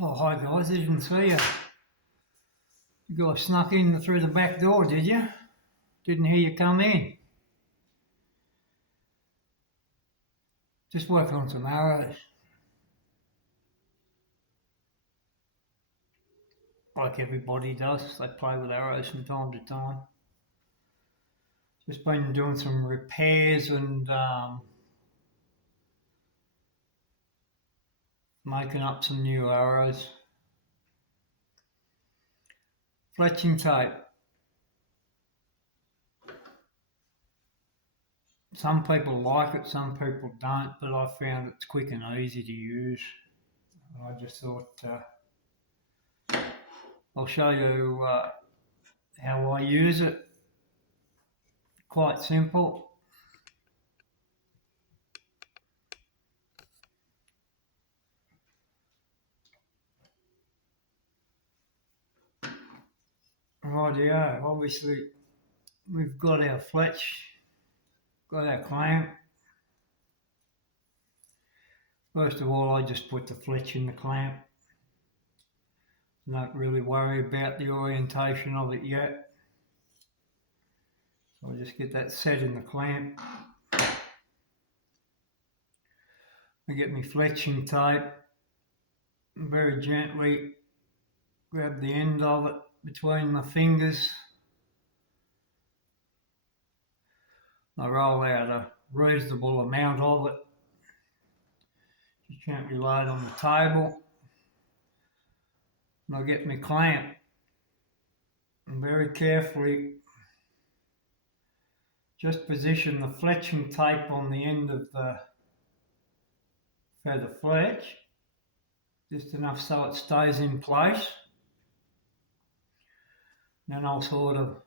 Oh, hi guys, I didn't see you. You guys snuck in through the back door, did you? Didn't hear you come in. Just working on some arrows. Like everybody does, they play with arrows from time to time. Just been doing some repairs and making up some new arrows. Fletching tape. Some people like it, some people don't, but I found it's quick and easy to use. And I just thought I'll show you how I use it. Quite simple. Rightio, obviously we've got our fletch, got our clamp. First of all, I just put the fletch in the clamp. Don't really worry about the orientation of it yet. So I just get that set in the clamp. I get my fletching tape and very gently grab the end of it between my fingers. I roll out a reasonable amount of it. Just gently lay it on the table. And I get my clamp and very carefully just position the fletching tape on the end of the feather fletch, just enough so it stays in place. Then I'll sort of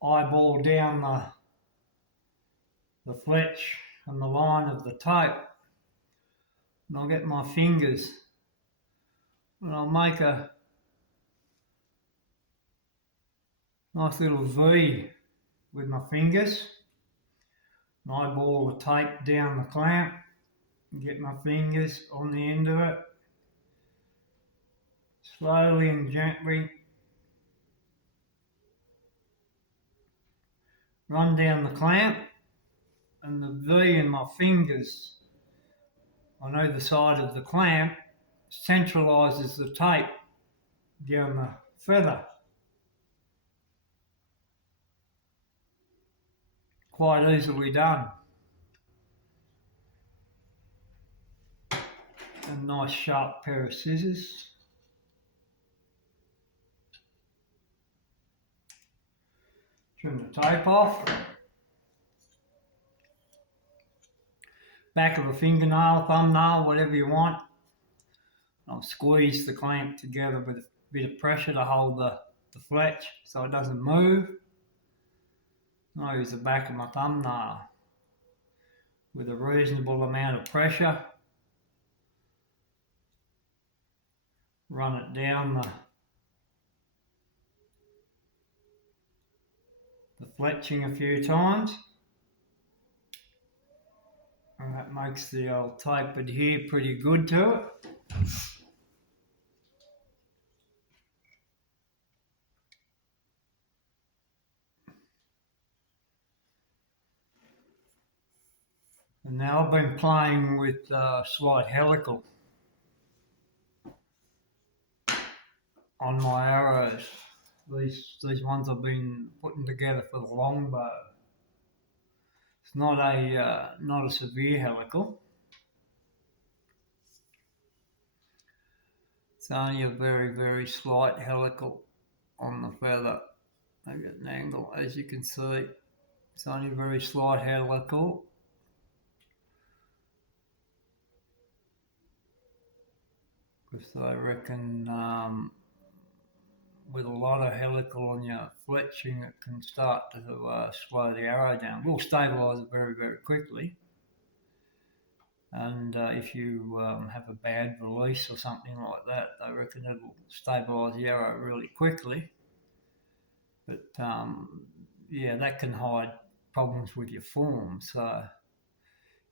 eyeball down the fletch and the line of the tape, and I'll get my fingers and I'll make a nice little V with my fingers, and eyeball the tape down the clamp and get my fingers on the end of it, slowly and gently run down the clamp, and the V in my fingers on either side of the clamp centralises the tape down the feather. Quite easily done. A nice sharp pair of scissors. Trim the tape off. Back of a fingernail, thumbnail, whatever you want. I'll squeeze the clamp together with a bit of pressure to hold the fletch so it doesn't move. I'll use the back of my thumbnail with a reasonable amount of pressure. Run it down the fletching a few times. And that makes the old tape adhere pretty good to it. And now I've been playing with slight helical on my arrows. These ones I've been putting together for the longbow. It's not a severe helical. It's only a very, very slight helical on the feather. I get an angle, as you can see. It's only a very slight helical. Because I reckon with a lot of helical on your fletching, it can start to slow the arrow down. We'll stabilise it very, very quickly. And if you have a bad release or something like that, I reckon it'll stabilise the arrow really quickly. But yeah, that can hide problems with your form. So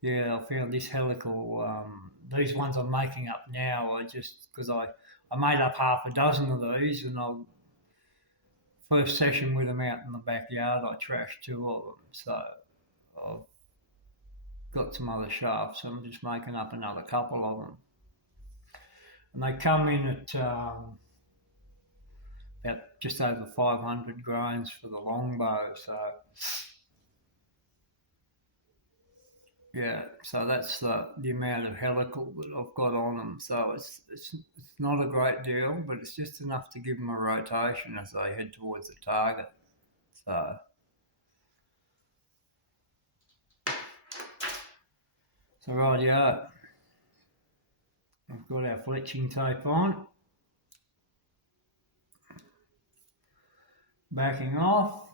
Yeah, I found this helical. These ones I'm making up now are just because I made up half a dozen of these, and I first session with them out in the backyard, I trashed two of them. So I've got some other shafts. So I'm just making up another couple of them, and they come in at about just over 500 grains for the longbow. So yeah, so that's the amount of helical that I've got on them. So it's not a great deal, but it's just enough to give them a rotation as they head towards the target. So rightio, we've got our fletching tape on, backing off,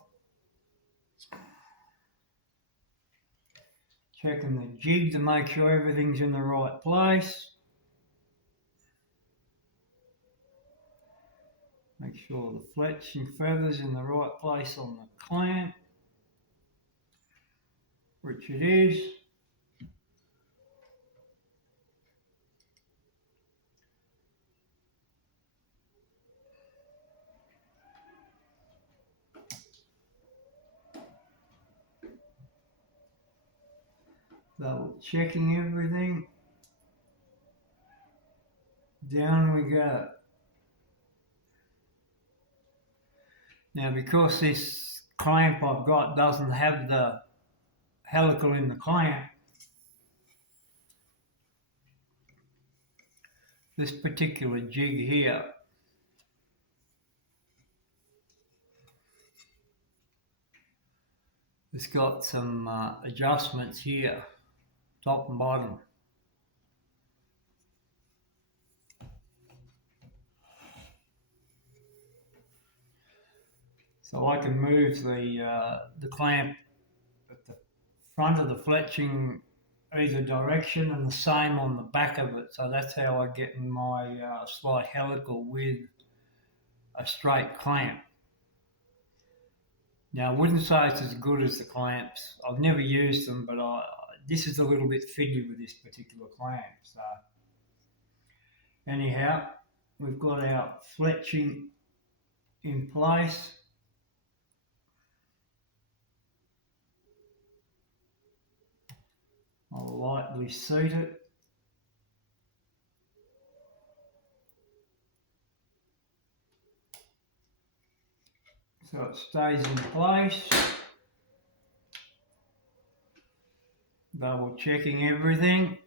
checking the jig to make sure everything's in the right place. Make sure the fletching feather's in the right place on the clamp, which it is. Double checking everything. Down we go. Now, because this clamp I've got doesn't have the helical in the clamp, this particular jig here has got some adjustments here, top and bottom. So I can move the clamp at the front of the fletching either direction and the same on the back of it. So that's how I get in my slight helical with a straight clamp. Now I wouldn't say it's as good as the clamps. I've never used them, but this is a little bit fiddly with this particular clamp. So anyhow, we've got our fletching in place. I'll lightly seat it. So it stays in place. Double checking everything.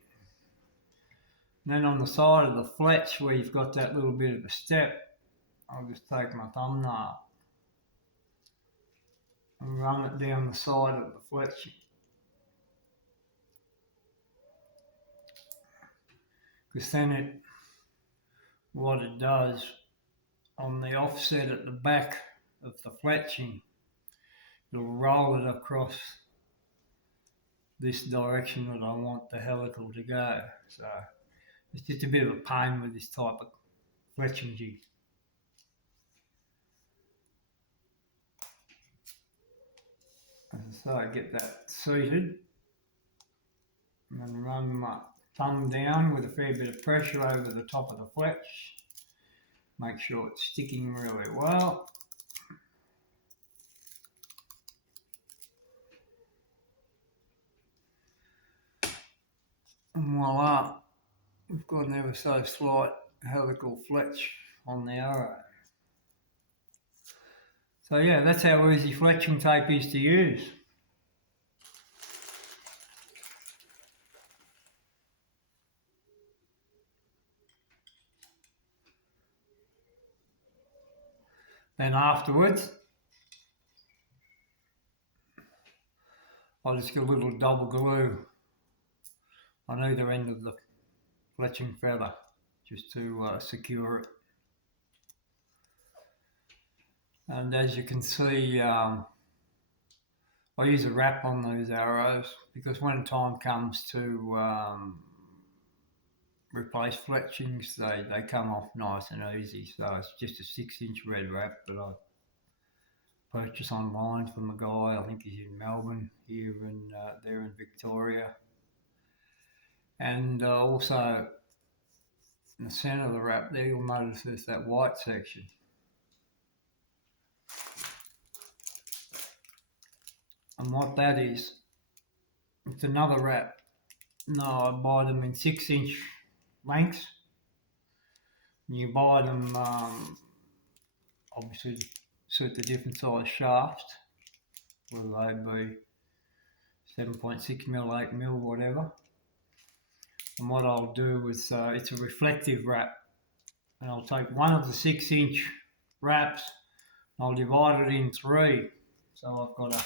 And then on the side of the fletch where you've got that little bit of a step, I'll just take my thumbnail and run it down the side of the fletching. Because then what it does on the offset at the back of the fletching, it'll roll it across this direction that I want the helical to go. So it's just a bit of a pain with this type of fletching jig. So I get that seated and then run my thumb down with a fair bit of pressure over the top of the fletch. Make sure it's sticking really well. And voila, we've got an ever so slight helical fletch on the arrow. So yeah, that's how easy fletching tape is to use. Then afterwards, I'll just get a little double glue on either end of the fletching feather just to secure it. And as you can see, I use a wrap on those arrows because when time comes to replace fletchings, they come off nice and easy. So it's just a 6-inch red wrap that I purchased online from a guy, I think he's in Melbourne, here and there in Victoria. And also in the centre of the wrap there, you'll notice there's that white section. And what that is, it's another wrap. No, I buy them in 6-inch lengths. You buy them obviously to suit the different size shafts, whether they be 7.6mm, 8mm, whatever. And what I'll do is, it's a reflective wrap, and I'll take one of the 6-inch wraps, and I'll divide it in 3. So I've got a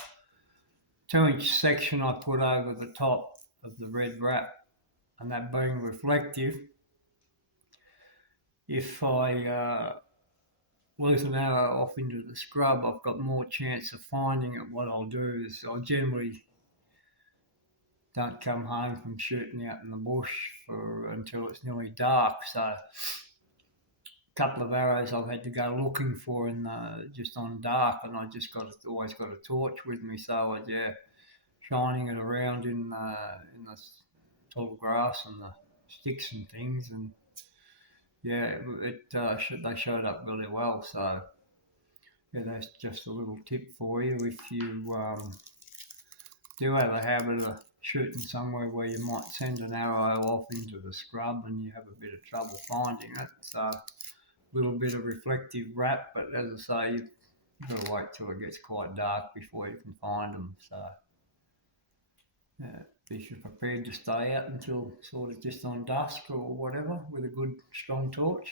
2-inch section I put over the top of the red wrap, and that being reflective, if I loose an arrow off into the scrub, I've got more chance of finding it. What I'll do is I generally don't come home from shooting out in the bush until it's nearly dark. So a couple of arrows I've had to go looking for just on dark, and I just always got a torch with me. So shining it around in the tall grass and the sticks and things, and they showed up really well. So that's just a little tip for you if you do have a habit of shooting somewhere where you might send an arrow off into the scrub and you have a bit of trouble finding it. So a little bit of reflective wrap, but as I say, you've got to wait till it gets quite dark before you can find them. So be prepared to stay out until sort of just on dusk or whatever with a good strong torch.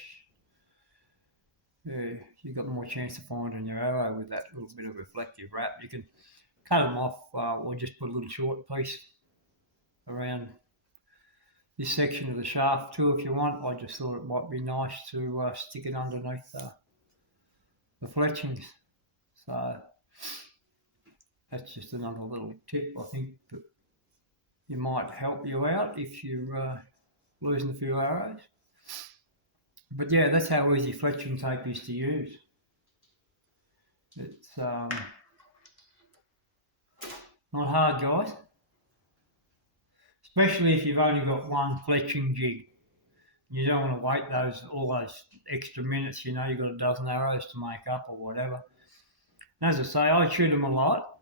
You've got more chance of finding your arrow with that little bit of reflective wrap. You can cut them off or just put a little short piece around this section of the shaft too if you want. I just thought it might be nice to stick it underneath the fletchings. So that's just another little tip I think that you might help you out if you're losing a few arrows. But yeah, that's how easy fletching tape is to use. It's not hard, guys. Especially if you've only got one fletching jig. You don't want to wait all those extra minutes, you've got a dozen arrows to make up or whatever. And as I say, I shoot them a lot.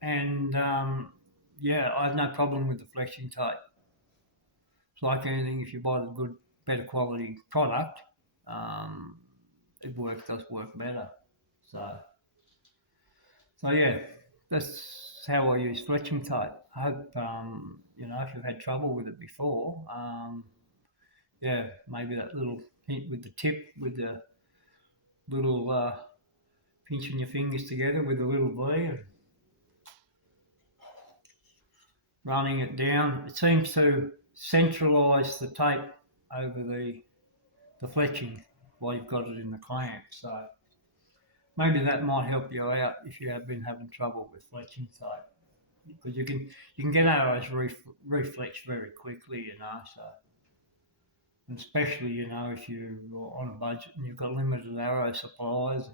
And I have no problem with the fletching tape. It's like anything, if you buy the better quality product, it does work better. So yeah, that's how I use fletching tape. I hope, if you've had trouble with it before, maybe that little hint with the tip, with the little pinching your fingers together with a little V and running it down. It seems to centralise the tape over the fletching while you've got it in the clamp. So maybe that might help you out if you have been having trouble with fletching tape, because you can get arrows refletched very quickly, So, and especially if you're on a budget and you've got limited arrow supplies.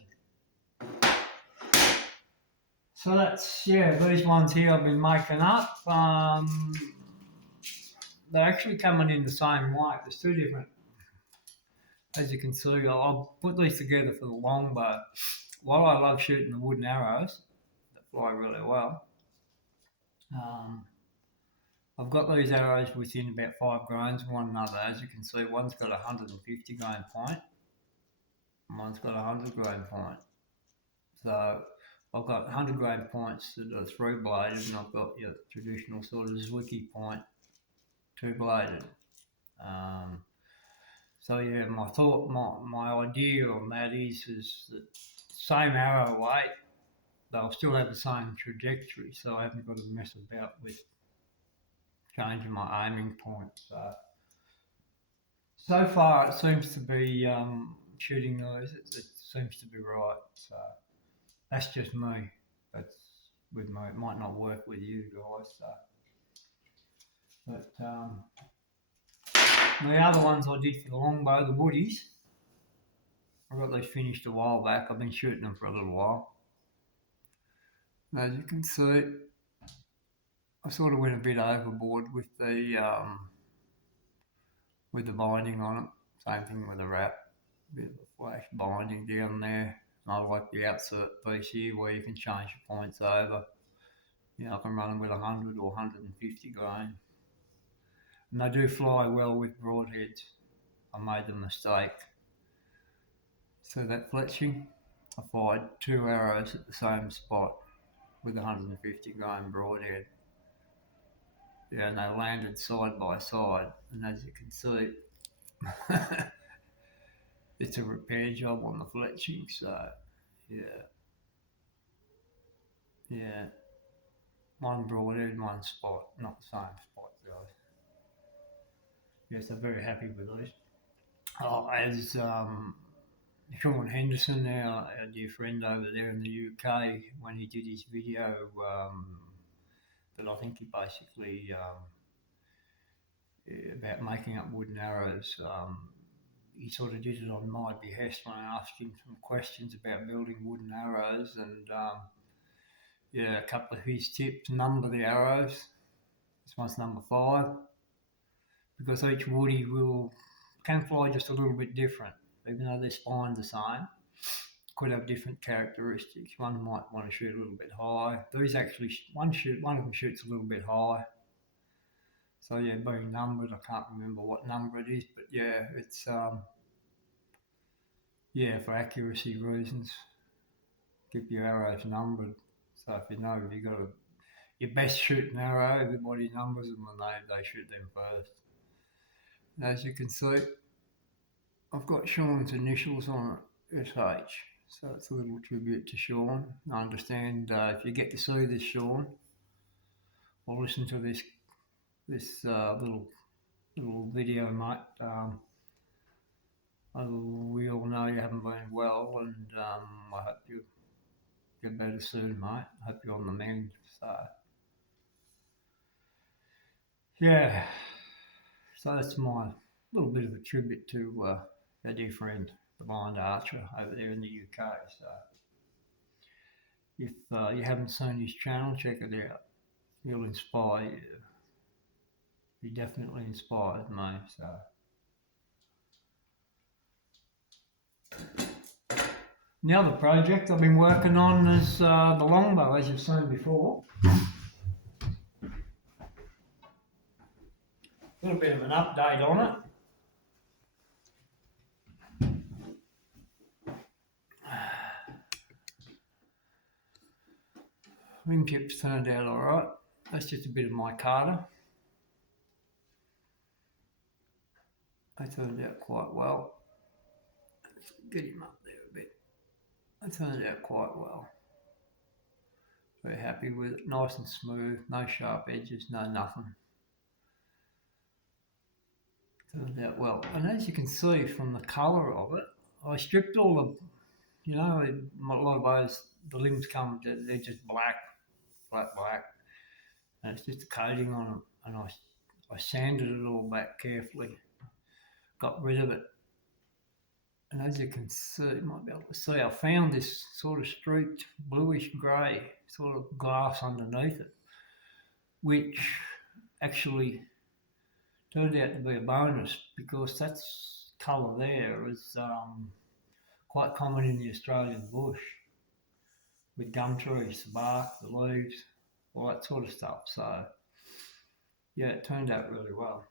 So that's these ones here I've been making up. They're actually coming in the same weight. There's two different. As you can see, I'll put these together for the longbow. While I love shooting the wooden arrows that fly really well, I've got these arrows within about 5 grains of one another. As you can see, one's got a 150 grain point and one's got a 100 grain point. So I've got 100 grain points that are 3-bladed, and I've got your traditional sort of Zwicky point, 2-bladed. My idea on that is that same arrow weight, they'll still have the same trajectory, so I haven't got to mess about with changing my aiming point. So far it seems to be shooting those, it seems to be right. So that's just me. That's with me. It might not work with you guys. But the other ones I did for the longbow, the Woodies, I got these finished a while back. I've been shooting them for a little while. As you can see, I sort of went a bit overboard with the binding on it. Same thing with the wrap, bit of a flash binding down there. And I like the outsert piece here where you can change the points over. You know, I can run them with 100 or 150 grain. And they do fly well with broadheads. I made the mistake. So that fletching, I fired 2 arrows at the same spot with 150 grain broadhead. Yeah, and they landed side by side. And as you can see, it's a repair job on the fletching. So, yeah, one broadhead, one spot, not the same spot, guys. Yes, I'm very happy with these. Oh, as Sean Henderson, our dear friend over there in the UK, when he did his video, that I think he basically about making up wooden arrows. He sort of did it on my behest when I asked him some questions about building wooden arrows, and yeah, a couple of his tips: number the arrows. This one's number 5, because each woody can fly just a little bit different, even though they're spined the same. Could have different characteristics. One might want to shoot a little bit high. These actually, one of them shoots a little bit high. So yeah, being numbered, I can't remember what number it is, but yeah, it's yeah, for accuracy reasons, keep your arrows numbered. So if you know if you've got your best shooting arrow, everybody numbers them and they shoot them first. And as you can see, I've got Sean's initials on it, SH. So it's a little tribute to Sean. I understand if you get to see this, Sean, or listen to this little video, mate. We all know you haven't been well, and I hope you get better soon, mate. I hope you're on the mend. So yeah, so that's my little bit of a tribute to our dear friend, the blind archer over there in the UK. So if you haven't seen his channel, check it out. He'll inspire you. He definitely inspired me. So the other project I've been working on is the Longbow, as you've seen before. A little bit of an update on it. Wing tips turned out alright. That's just a bit of micarta. They turned out quite well. Let's get him up there a bit. They turned out quite well. Very happy with it. Nice and smooth, no sharp edges, no nothing. Turned out well. And as you can see from the colour of it, I stripped all the, you know, a lot of those, the limbs come, they're just black, flat black. And it's just a coating on them. And I sanded it all back carefully, got rid of it. And as you can see, you might be able to see, I found this sort of streaked bluish grey sort of glass underneath it, which actually turned out to be a bonus, because that colour there is quite common in the Australian bush with gum trees, the bark, the leaves, all that sort of stuff. So yeah, it turned out really well.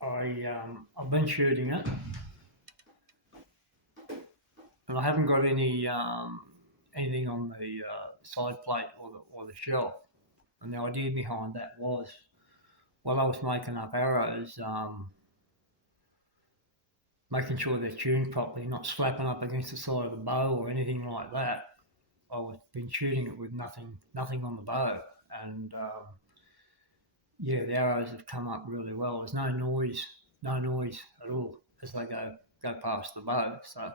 I've been shooting it, and I haven't got any anything on the side plate or the shelf. And the idea behind that was, while I was making up arrows, making sure they're tuned properly, not slapping up against the side of the bow or anything like that. I've been shooting it with nothing on the bow, and yeah, the arrows have come up really well. There's no noise at all as they go past the bow. So,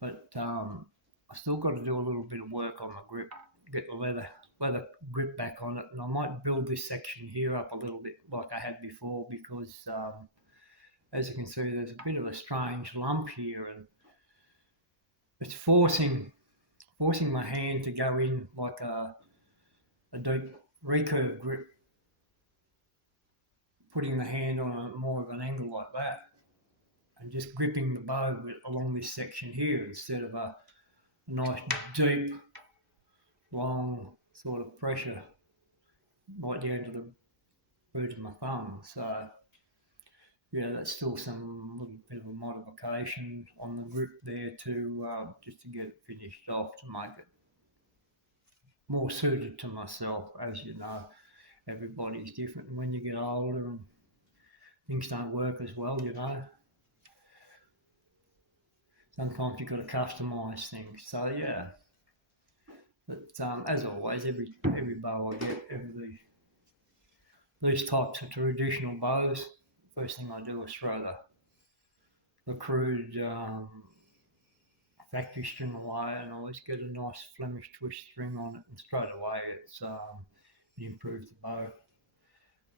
but I still got to do a little bit of work on the grip, get the leather grip back on it, and I might build this section here up a little bit like I had before, because as you can see, there's a bit of a strange lump here, and it's forcing my hand to go in like a deep recurve grip, putting the hand on a more of an angle like that, and just gripping the bow along this section here instead of a nice deep, long sort of pressure right down to the root of my thumb. So yeah, that's still some little bit of a modification on the grip there to just to get it finished off to make it more suited to myself. As you know, everybody's different, and when you get older and things don't work as well, you know, sometimes you've got to customise things. So yeah, but as always, every bow I get, these types of traditional bows, first thing I do is throw the crude factory string away, and I always get a nice Flemish twist string on it, and straight away it improves the bow.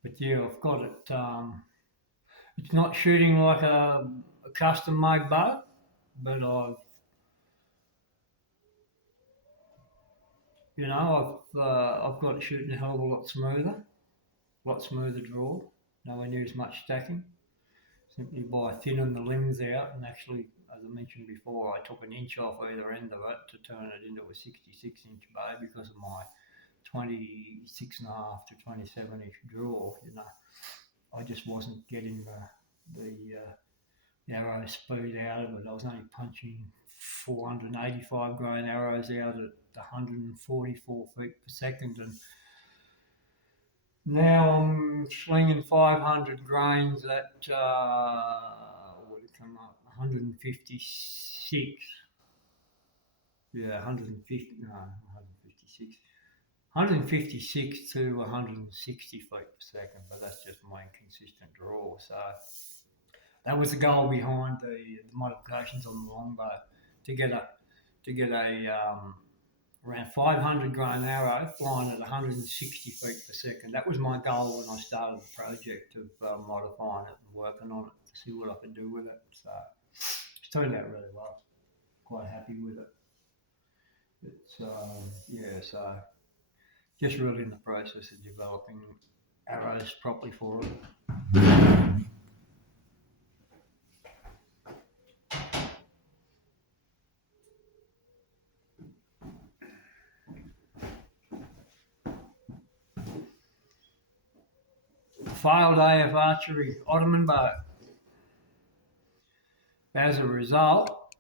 But yeah, I've got it. It's not shooting like a custom made bow, but I've got it shooting a hell of a lot smoother draw, nowhere near as much stacking. Simply by thinning the limbs out, and actually, as I mentioned before, I took an inch off either end of it to turn it into a 66-inch bow because of my 26.5 to 27-inch draw. You know, I just wasn't getting the arrow speed out of it. I was only punching 485 grain arrows out at 144 feet per second, and now I'm slinging 500 grains at what did it come up? 156. Yeah, 150. No, 156. 156 to 160 feet per second, but that's just my inconsistent draw. So that was the goal behind the modifications on the Longbow, to get a around 500 grain arrow flying at 160 feet per second. That was my goal when I started the project of modifying it and working on it to see what I could do with it. So it's turned out really well. Quite happy with it. It's so just really in the process of developing arrows properly for it. Failed AF archery Ottoman bow. As a result,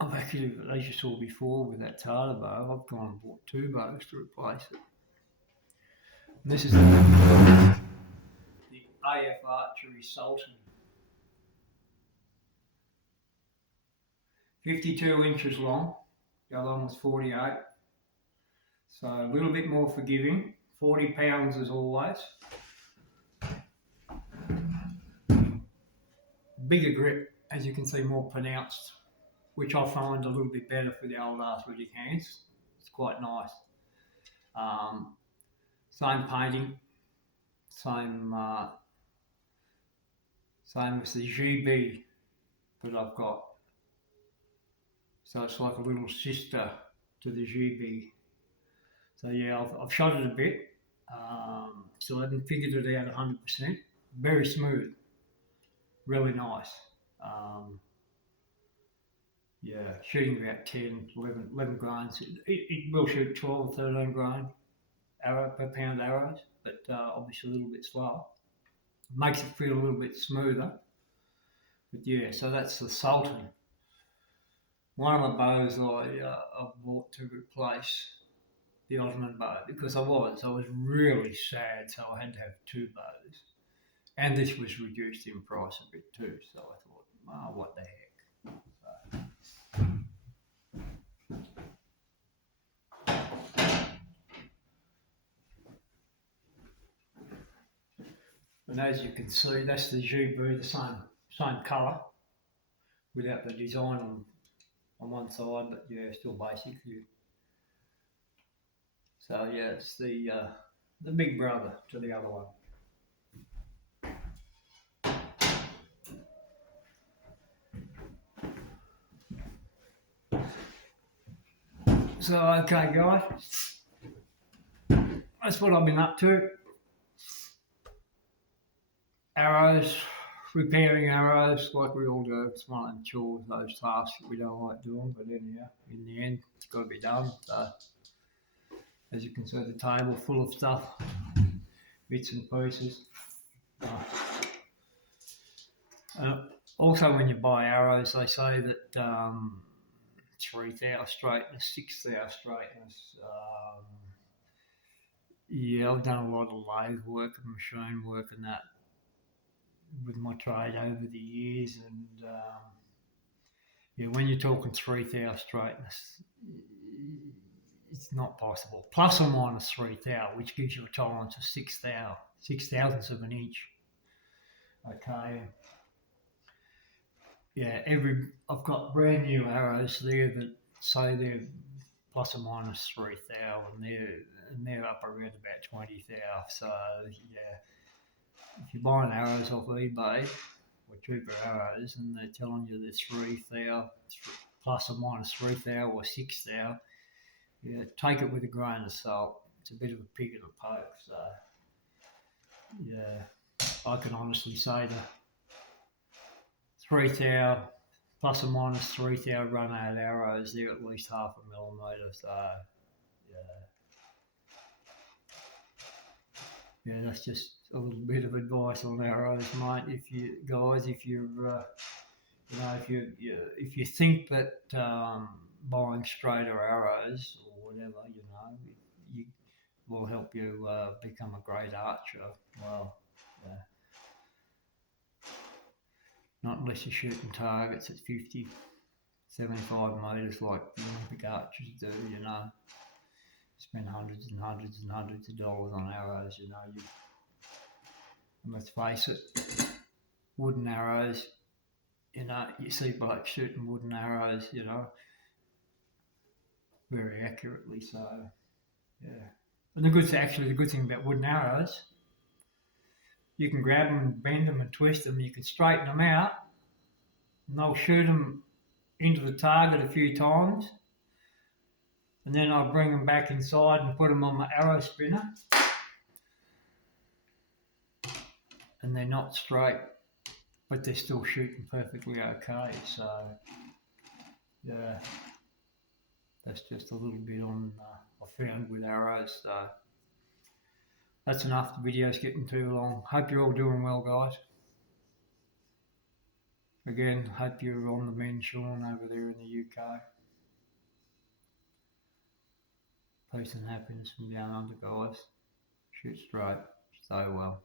I've actually, as you saw before with that Tata bow, I've gone and bought 2 bows to replace it. And this is the AF archery Sultan. 52 inches long, the other one was 48. So a little bit more forgiving, 40 pounds as always. Bigger grip, as you can see, more pronounced, which I find a little bit better for the old arthritic hands. It's quite nice. Same painting, same as the GB that I've got. So it's like a little sister to the GB. So yeah, I've shot it a bit. Still haven't figured it out 100%. Very smooth, really nice. Yeah, shooting about 10, 11 grains. It will shoot 12 or 13 grain arrow per pound arrows, but obviously a little bit slower. Makes it feel a little bit smoother. But yeah, so that's the Sultan. One of the bows I bought to replace the Ottoman bow, because I was really sad, so I had to have 2 bows. And this was reduced in price a bit too, so I thought, what the heck. And as you can see, that's the GB, the same colour, without the design on one side, but yeah, still basic. Yeah. So yeah, it's the big brother to the other one. So okay guys, that's what I've been up to. Arrows, repairing arrows, like we all do. It's one of the chores, those tasks that we don't like doing, but anyhow, in the end, it's got to be done. So, as you can see, the table full of stuff, bits and pieces. Also, when you buy arrows, they say that 3 thou straightness, 6 thou straightness. Yeah, I've done a lot of lathe work and machine work and that with my trade over the years, and yeah, when you're talking 3 thou straightness, it's not possible. Plus or minus 3 thou, which gives you a tolerance of 6 thou, 6 thousandths of an inch. Okay. Yeah, I've got brand new arrows there that say they're plus or minus 3 thou, and they're up around about 20 thou. So yeah, if you're buying arrows off eBay or cheaper arrows, and they're telling you they're 3 thou, plus or minus 3 thou or 6 thou, yeah, take it with a grain of salt. It's a bit of a pig in a poke. So yeah, I can honestly say that 3 thou plus or minus 3 thou run out arrows, they're at least half a millimetre. So yeah, that's just a little bit of advice on arrows, mate. If you guys, if you think that buying straighter arrows or whatever, you will help you become a great archer. Well, yeah. Not unless you're shooting targets at 50, 75 metres like the Olympic archers do, Spend hundreds and hundreds and hundreds of dollars on arrows, and let's face it, wooden arrows, you see blokes shooting wooden arrows, very accurately. So, yeah. And the good thing about wooden arrows, you can grab them and bend them and twist them, you can straighten them out, and they'll shoot them into the target a few times, and then I'll bring them back inside and put them on my arrow spinner, and they're not straight, but they're still shooting perfectly okay. So, yeah, that's just a little bit on I found with arrows. So that's enough. The video's getting too long. Hope you're all doing well, guys. Again, hope you're on the mend, Sean, over there in the UK. Peace and happiness from down under, guys. Shoot straight. Stay well.